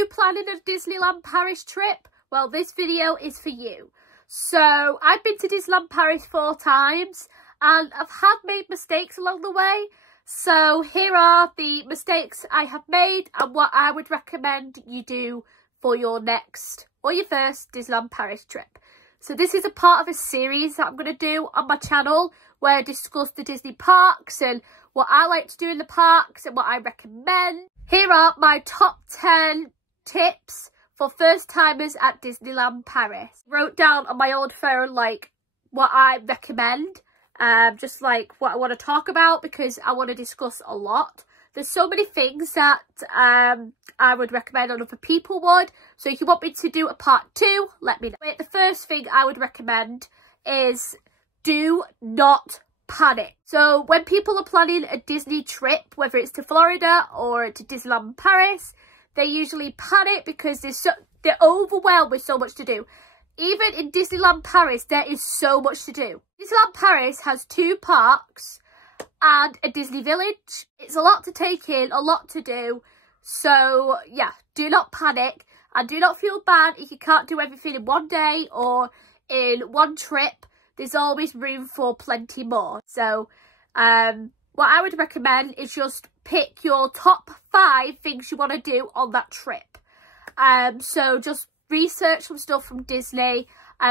you planning a Disneyland Paris trip? Well, this video is for you. So I've been to Disneyland Paris 4 times and I've made mistakes along the way. So here are the mistakes I have made and what I would recommend you do for your next or your first Disneyland Paris trip. So this is a part of a series that I'm going to do on my channel where I discuss the Disney parks and what I like to do in the parks and what I recommend. Here are my top 10 tips for first timers at Disneyland Paris. Wrote down on my old phone like what I recommend, just like what I want to talk about because I want to discuss a lot. There's so many things that I would recommend and other people would. So if you want me to do a part 2, let me know. The first thing I would recommend is do not panic. So when people are planning a Disney trip, whether it's to Florida or to Disneyland Paris, they usually panic because they're overwhelmed with so much to do. Even in Disneyland Paris, there is so much to do. Disneyland Paris has 2 parks and a Disney village. It's a lot to take in, a lot to do. So yeah, do not panic and do not feel bad if you can't do everything in one day or in one trip. There's always room for plenty more. So what I would recommend is just pick your top 5 things you want to do on that trip. So just research some stuff from Disney,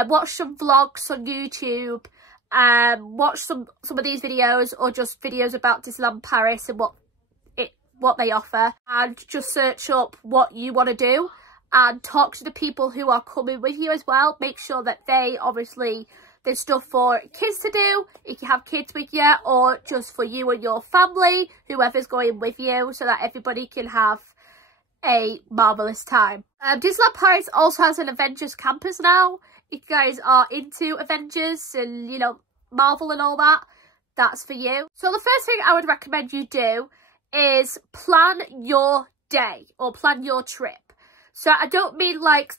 watch some vlogs on YouTube, watch some of these videos or just videos about Disneyland Paris and what they offer, and just search up what you want to do and talk to the people who are coming with you as well. Make sure that there's stuff for kids to do if you have kids with you, or just for you and your family, whoever's going with you, so that everybody can have a marvellous time. Disneyland Paris also has an Avengers campus now. If you guys are into Avengers and, you know, Marvel and all that, that's for you. So the first thing I would recommend you do is plan your day or plan your trip. So I don't mean like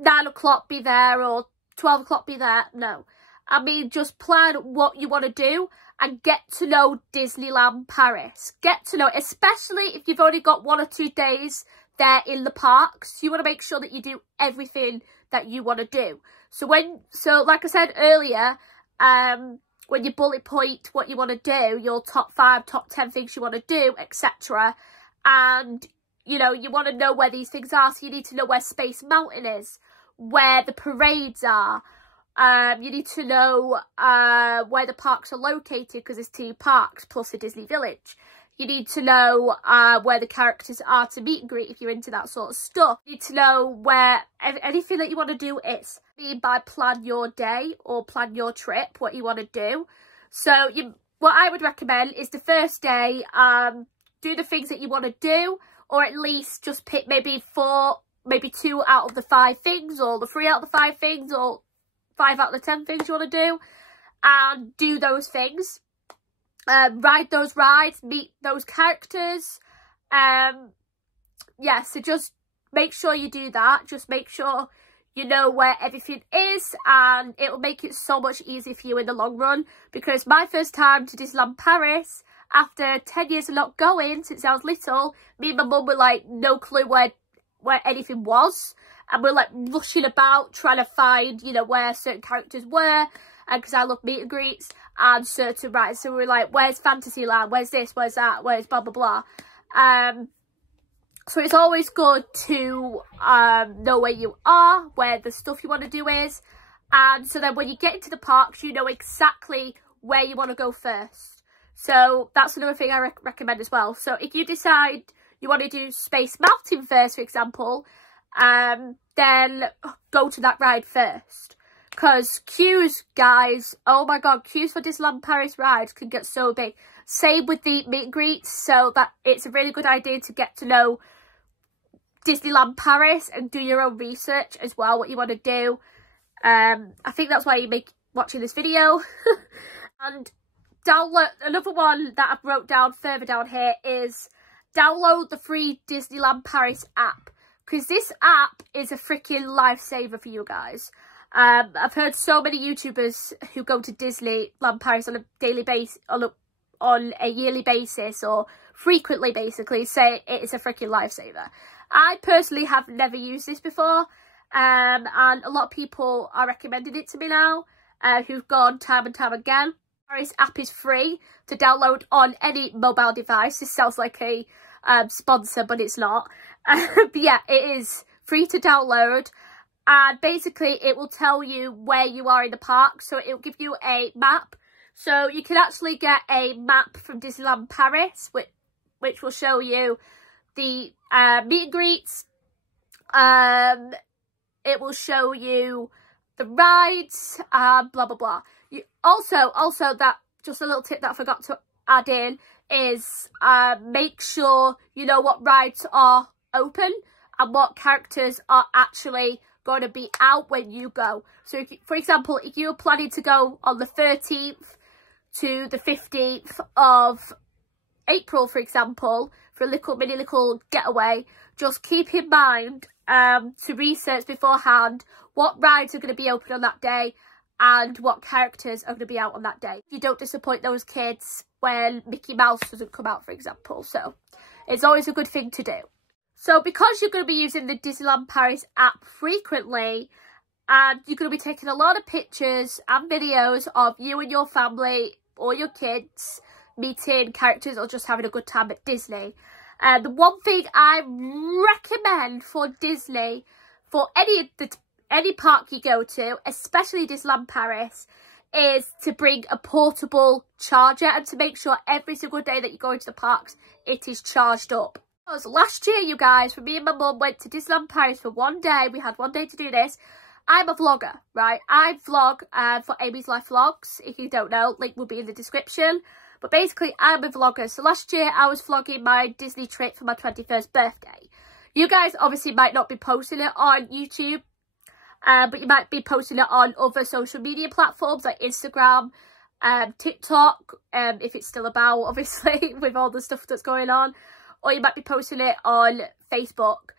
9 o'clock be there or 12 o'clock be there. No. I mean just plan what you want to do and get to know Disneyland Paris. Get to know it, especially if you've only got 1 or 2 days there in the parks. You want to make sure that you do everything that you want to do. So like I said earlier, when you bullet point what you want to do, your top 5, top 10 things you want to do, etc. And, you know, you want to know where these things are. So you need to know where Space Mountain is, where the parades are. You need to know where the parks are located because there's 2 parks plus a Disney village. You need to know where the characters are to meet and greet if you're into that sort of stuff. You need to know where anything that you want to do is. I mean by plan your day or plan your trip, what you want to do. So what I would recommend is the first day, do the things that you want to do, or at least just pick maybe 2 out of the 5 things, or the 3 out of the 5 things, or 5 out of the 10 things you want to do, and do those things. Ride those rides, meet those characters. Yeah, so just make sure you do that. Just make sure you know where everything is, and it will make it so much easier for you in the long run. Because my first time to Disneyland Paris, after 10 years of not going since I was little, me and my mum were like no clue where anything was, and we're like rushing about trying to find, you know, where certain characters were, and because I love meet and greets and certain rides. So we were like, where's Fantasyland, where's this, where's that, where's blah blah blah. So it's always good to know where you are, where the stuff you want to do is, and so then when you get into the parks, you know exactly where you want to go first. So that's another thing I recommend as well. So if you decide you want to do Space Mountain first, for example, then go to that ride first. Because queues, guys, oh my god, queues for Disneyland Paris rides can get so big. Same with the meet and greets, so that it's a really good idea to get to know Disneyland Paris and do your own research as well, what you want to do. I think that's why you watching this video. And download, another one that I've wrote down further down here is download the free Disneyland Paris app. Because this app is a freaking lifesaver for you guys. I've heard so many YouTubers who go to Disneyland Paris on a daily basis, on a yearly basis, or frequently basically, say it is a freaking lifesaver. I personally have never used this before, and a lot of people are recommending it to me now, who've gone time and time again. This app is free to download on any mobile device. This sounds like a sponsor, but it's not. But yeah, it is free to download, and basically it will tell you where you are in the park, so it will give you a map. So you can actually get a map from Disneyland Paris, which will show you the meet and greets. It will show you the rides, blah blah blah. You also that, just a little tip that I forgot to add in, is make sure you know what rides are open and what characters are actually going to be out when you go. So if, for example, if you're planning to go on the 13th to the 15th of April, for example, for a little getaway, just keep in mind to research beforehand what rides are going to be open on that day and what characters are going to be out on that day. You don't disappoint those kids when Mickey Mouse doesn't come out, for example. So it's always a good thing to do. So because you're going to be using the Disneyland Paris app frequently, and you're going to be taking a lot of pictures and videos of you and your family or your kids meeting characters or just having a good time at Disney, the one thing I recommend for Disney, for any park you go to, especially Disneyland Paris, is to bring a portable charger and to make sure every single day that you go into the parks it is charged up. Because last year, you guys, when me and my mum went to Disneyland Paris for one day, we had one day to do this. I'm a vlogger, right? I vlog for Amy's Life Vlogs. If you don't know, link will be in the description. But basically, I'm a vlogger. So last year, I was vlogging my Disney trip for my 21st birthday. You guys obviously might not be posting it on YouTube, but you might be posting it on other social media platforms like Instagram, TikTok, if it's still about, obviously, with all the stuff that's going on. Or you might be posting it on Facebook,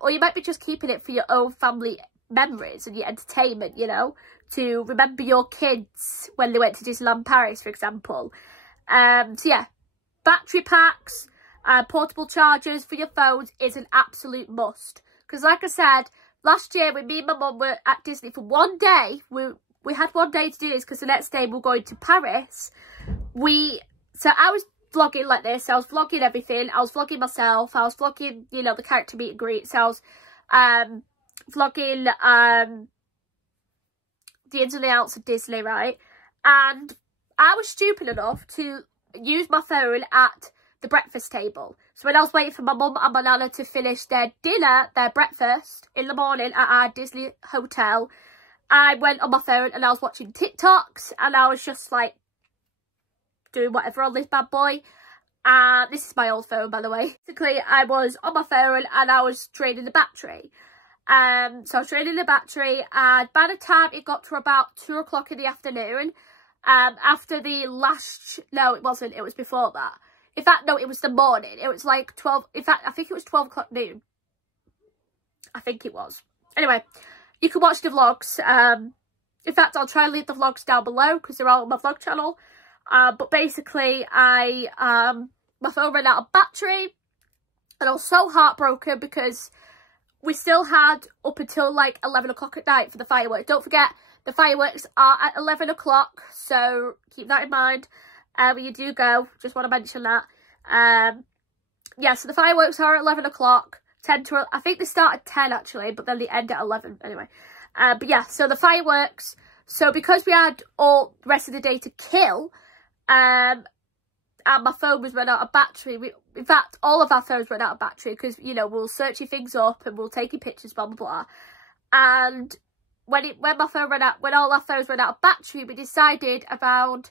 or you might be just keeping it for your own family memories and your entertainment, you know, to remember your kids when they went to Disneyland Paris, for example. So yeah, battery packs, portable chargers for your phones is an absolute must. Because like I said, last year when me and my mum were at Disney for one day, we had one day to do this because the next day we're going to Paris. So I was vlogging like this. I was vlogging everything. I was vlogging myself. I was vlogging, you know, the character meet and greet. So I was vlogging the ins and the outs of Disney, right? And I was stupid enough to use my phone at the breakfast table. So when I was waiting for my mum and my nana to finish their dinner, their breakfast in the morning at our Disney hotel, I went on my phone and I was watching TikToks, and I was just like doing whatever on this bad boy. This is my old phone, by the way. Basically, I was on my phone and I was draining the battery. So I was draining the battery, and by the time it got to about 2 o'clock in the afternoon, after the last, no, it wasn't, it was before that. In fact, no, it was the morning. It was like 12, in fact, I think it was 12 o'clock noon. I think it was. Anyway, you can watch the vlogs. In fact, I'll try and leave the vlogs down below because they're all on my vlog channel. But basically, my phone ran out of battery, and I was so heartbroken because we still had up until like 11 o'clock at night for the fireworks. Don't forget, the fireworks are at 11 o'clock, so keep that in mind when you do go. Just want to mention that. Yeah, so the fireworks are at 11 o'clock. 10 to, I think they start at 10 actually, but then they end at 11 anyway. But yeah, so the fireworks. So because we had all the rest of the day to kill, and my phone was run out of battery. In fact, all of our phones ran out of battery because, you know, we'll search things up and we'll take pictures, blah, blah, blah. And when my phone ran out, when all our phones ran out of battery, we decided around,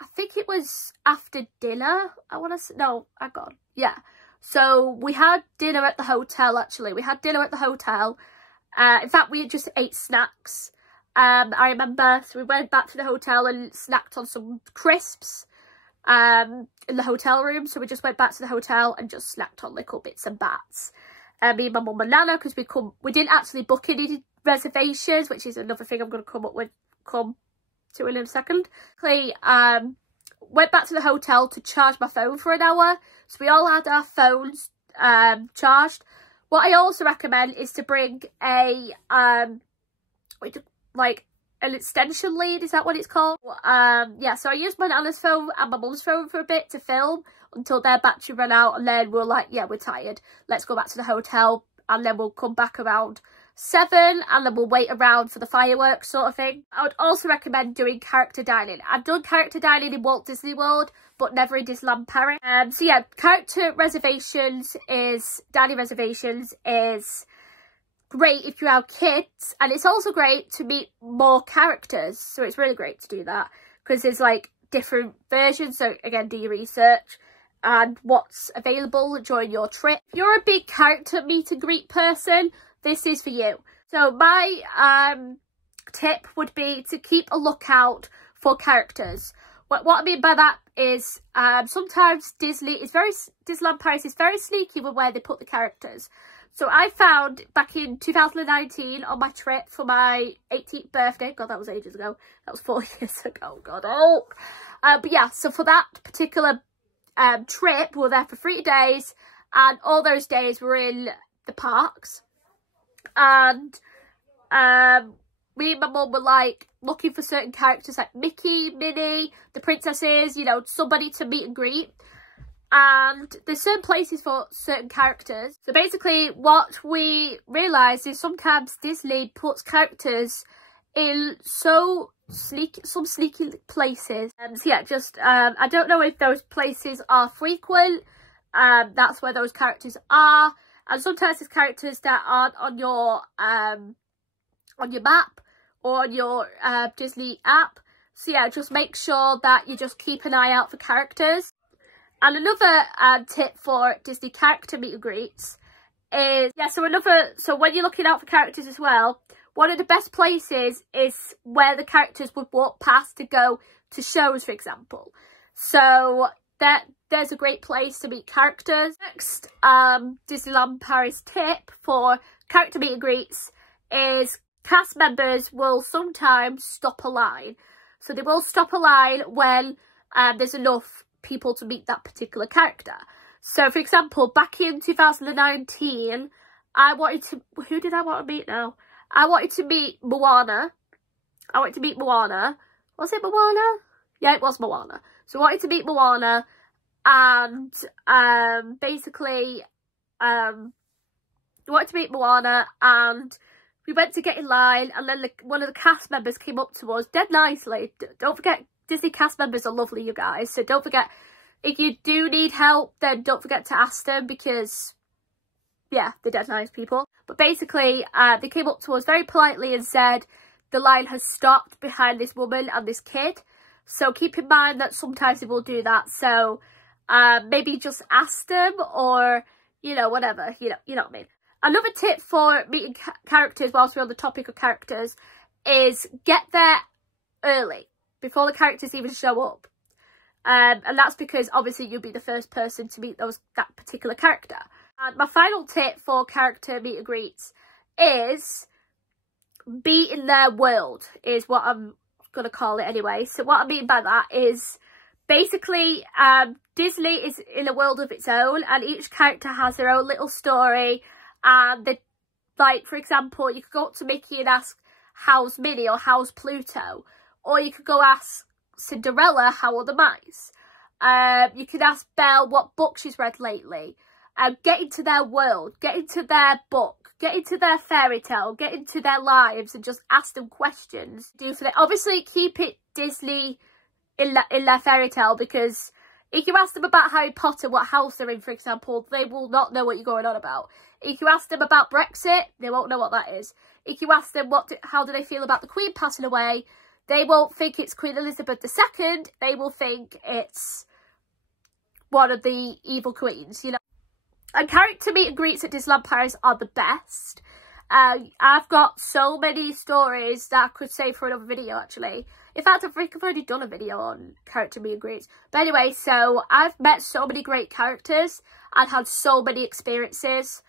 I think it was after dinner, I want to say, no, hang on, yeah. So we had dinner at the hotel, actually. We had dinner at the hotel. In fact, we just ate snacks. I remember, so we went back to the hotel and snacked on some crisps in the hotel room. So we just went back to the hotel and just snacked on little bits and bats. Me and my mum and nana, because we didn't actually book any reservations, which is another thing I'm going to come to in a second. Went back to the hotel to charge my phone for an hour. So we all had our phones charged. What I also recommend is to bring a like an extension lead, is that what it's called? Yeah, so I used my nana's phone and my mum's phone for a bit to film until their battery ran out, and then we're like, yeah, we're tired, let's go back to the hotel, and then we'll come back around 7 and then we'll wait around for the fireworks sort of thing. I would also recommend doing character dining. I've done character dining in Walt Disney World, but never in Disneyland Paris. So yeah, character reservations is, dining reservations is great if you have kids, and it's also great to meet more characters, so it's really great to do that because there's like different versions. So again, do your research and what's available during your trip. If you're a big character meet and greet person, this is for you. So my tip would be to keep a lookout for characters. What I mean by that is sometimes Disneyland Paris is very sneaky with where they put the characters. So I found back in 2019 on my trip for my 18th birthday, God, that was ages ago, that was 4 years ago, God help. But yeah, so for that particular trip, we were there for 3 days, and all those days were in the parks. And me and my mum were like looking for certain characters like Mickey, Minnie, the princesses, you know, somebody to meet and greet. And there's certain places for certain characters. So basically what we realised is sometimes Disney puts characters in some sneaky places. So yeah, just I don't know if those places are frequent. That's where those characters are. And sometimes there's characters that aren't on your map or on your Disney app. So yeah, just make sure that you just keep an eye out for characters. And another tip for Disney character meet and greets is, yeah, so when you're looking out for characters as well, one of the best places is where the characters would walk past to go to shows, for example. So there's a great place to meet characters. Next Disneyland Paris tip for character meet and greets is cast members will sometimes stop a line. So they will stop a line when there's enough people to meet that particular character. So for example, back in 2019, who did I want to meet now? I wanted to meet Moana. Was it Moana? Yeah, it was Moana. So I wanted to meet Moana, and basically wanted to meet Moana, and we went to get in line, and then one of the cast members came up to us dead nicely. Don't forget, Disney cast members are lovely, you guys. So don't forget, if you do need help, then don't forget to ask them, because, yeah, they're dead nice people. But basically, they came up to us very politely and said the line has stopped behind this woman and this kid. So keep in mind that sometimes they will do that. So maybe just ask them, or, you know, whatever, you know what I mean. Another tip for meeting characters whilst we're on the topic of characters is get there early, before the characters even show up. And that's because obviously you'll be the first person to meet that particular character. And my final tip for character meet and greets is be in their world, is what I'm going to call it anyway. So what I mean by that is basically Disney is in a world of its own, and each character has their own little story. And they, like, for example, you could go up to Mickey and ask, how's Minnie, or how's Pluto? Or you could go ask Cinderella, how are the mice? You could ask Belle what book she's read lately. Get into their world, get into their book, get into their fairy tale, get into their lives, and just ask them questions. Obviously keep it Disney in their fairy tale, because if you ask them about Harry Potter, what house they're in, for example, they will not know what you're going on about. If you ask them about Brexit, they won't know what that is. If you ask them how do they feel about the Queen passing away, they won't think it's Queen Elizabeth II. They will think it's one of the evil queens, you know. And character meet and greets at Disneyland Paris are the best. I've got so many stories that I could say for another video, actually. In fact, I think I've already done a video on character meet and greets. But anyway, so I've met so many great characters and had so many experiences.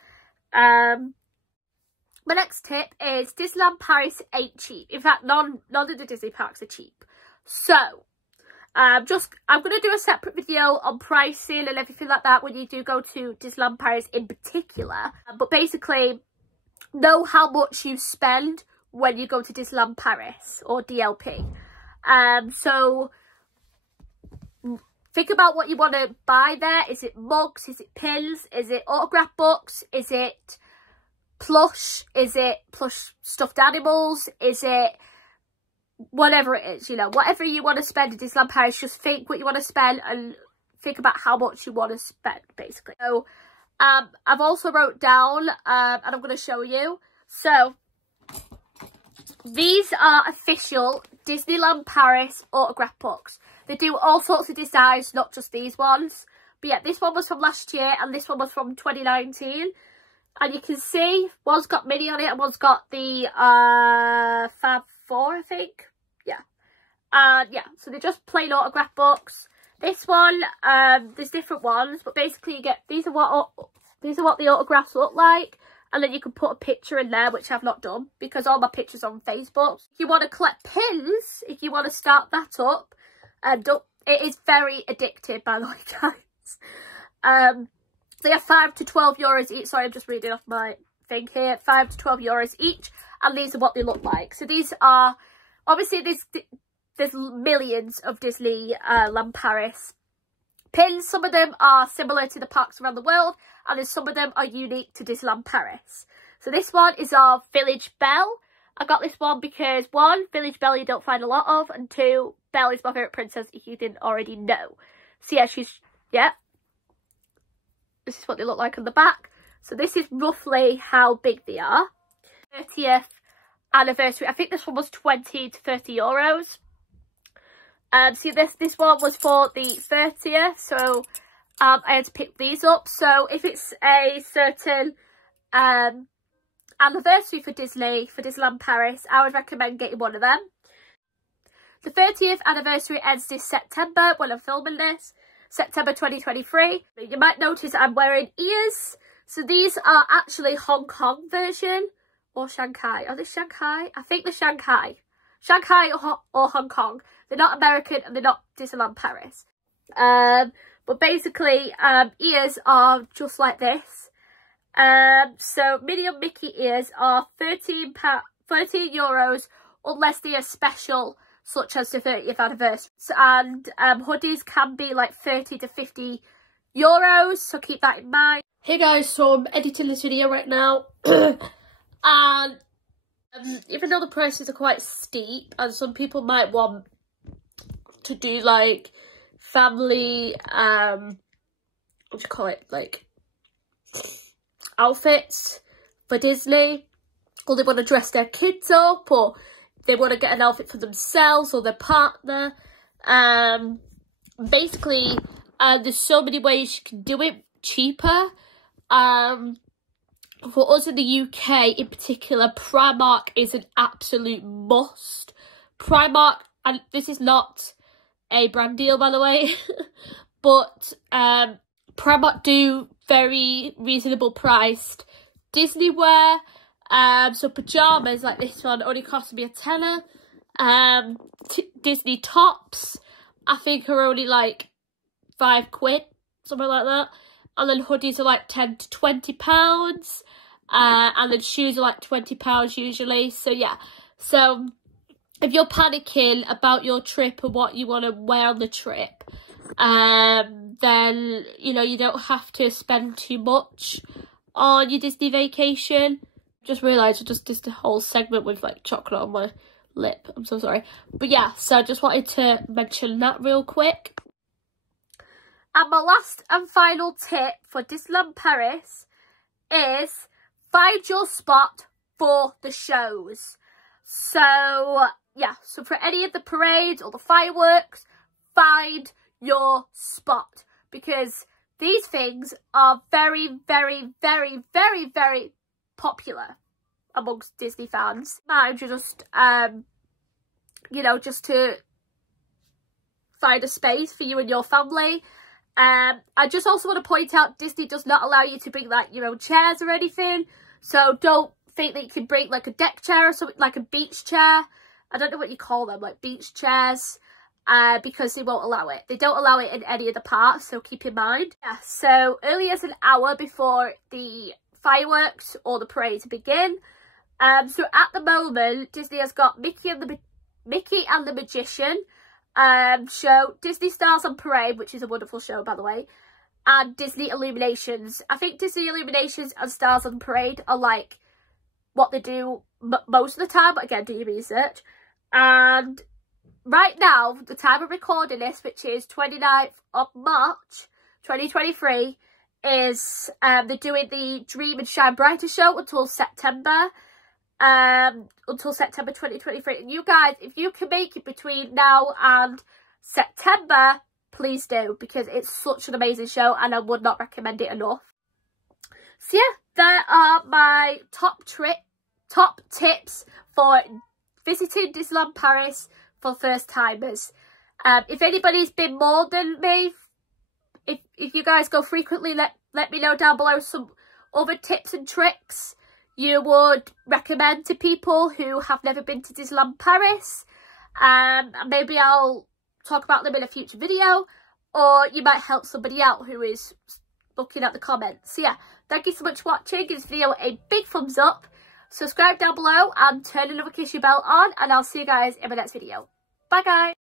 My next tip is Disneyland Paris ain't cheap. In fact, none of the Disney parks are cheap. So, I'm going to do a separate video on pricing and everything like that when you do go to Disneyland Paris in particular. But basically, know how much you spend when you go to Disneyland Paris or DLP. So think about what you want to buy there. Is it mugs? Is it pins? Is it autograph books? Is it plush? Is it plush stuffed animals? Is it whatever it is, you know, whatever you want to spend in Disneyland Paris, just think what you want to spend and think about how much you want to spend, basically. So, I've also wrote down, and I'm going to show you. So, these are official Disneyland Paris autograph books. They do all sorts of designs, not just these ones. But yeah, this one was from last year, and this one was from 2019. And you can see, one's got Minnie on it, and one's got the Fab Four, I think. Yeah. Yeah, so they're just plain autograph books. This one, there's different ones, but basically you get, these are what the autographs look like. And then you can put a picture in there, which I've not done, because all my pictures are on Facebook. If you want to collect pins, if you want to start that up, it is very addictive, by the way, guys. They are 5 to 12 euros each. Sorry, I'm just reading off my thing here. 5 to 12 euros each. And these are what they look like. So these are, obviously there's millions of Disneyland Paris pins. Some of them are similar to the parks around the world, and then some of them are unique to Disneyland Paris. So this one is of Village Belle. I got this one because, one, Village Belle you don't find a lot of, and two, Belle is my favourite princess if you didn't already know. So yeah, this is what they look like on the back. So this is roughly how big they are. 30th anniversary. I think this one was 20 to 30 euros. See, this one was for the 30th, so I had to pick these up. So if it's a certain anniversary for Disneyland Paris, I would recommend getting one of them. The 30th anniversary ends this September when I'm filming this, September 2023. You might notice I'm wearing ears. So these are actually Hong Kong version or Shanghai. Are they Shanghai? I think they're Shanghai. Shanghai or Hong Kong. They're not American and they're not Disneyland Paris. But basically, ears are just like this. So Minnie and Mickey ears are 13 euros unless they are special, such as the 30th anniversary. And hoodies can be like 30 to 50 euros, so keep that in mind. Hey guys, so I'm editing this video right now. And even though the prices are quite steep, and some people might want to do like family, what do you call it, like outfits for Disney, or they want to dress their kids up, or they want to get an outfit for themselves or their partner. Basically, there's so many ways you can do it cheaper. For us in the UK in particular, Primark is an absolute must. Primark, and this is not a brand deal by the way, but Primark do very reasonable priced Disney wear. So pyjamas like this one only cost me a tenner. Disney tops I think are only like £5, something like that. And then hoodies are like 10 to 20 pounds. And then shoes are like £20 usually. So yeah, so if you're panicking about your trip and what you want to wear on the trip, then, you know, you don't have to spend too much on your Disney vacation. Just realised I just did the whole segment with like chocolate on my lip. I'm so sorry. But yeah, so I just wanted to mention that real quick. And my last and final tip for Disneyland Paris is find your spot for the shows. So yeah, so for any of the parades or the fireworks, find your spot, because these things are very, very, very, very, very popular amongst Disney fans. Mind you, just you know, just to find a space for you and your family. I just also want to point out, Disney does not allow you to bring like your own chairs or anything, so don't think that you can bring like a deck chair or something, like a beach chair. I don't know what you call them, like beach chairs. because they won't allow it. They don't allow it in any of the parks, so keep in mind. Yeah, so early as an hour before the fireworks or the parade to begin. So at the moment, Disney has got Mickey and the Magician show, Disney Stars on Parade, which is a wonderful show, by the way, and Disney Illuminations. I think Disney Illuminations and Stars on Parade are like what they do most of the time, but again, do your research. And right now, the time of recording this, which is 29th of March 2023, is they're doing the Dream and Shine Brighter show until September 2023. And you guys, if you can make it between now and September, please do, because it's such an amazing show and I would not recommend it enough. So yeah, there are my top tips for visiting Disneyland Paris for first timers. If anybody's been more than me, if you guys go frequently, let me know down below some other tips and tricks you would recommend to people who have never been to Disneyland Paris. Maybe I'll talk about them in a future video, or you might help somebody out who is looking at the comments. So yeah, thank you so much for watching. Give this video a big thumbs up, subscribe down below and turn the notification bell on, and I'll see you guys in my next video. Bye guys.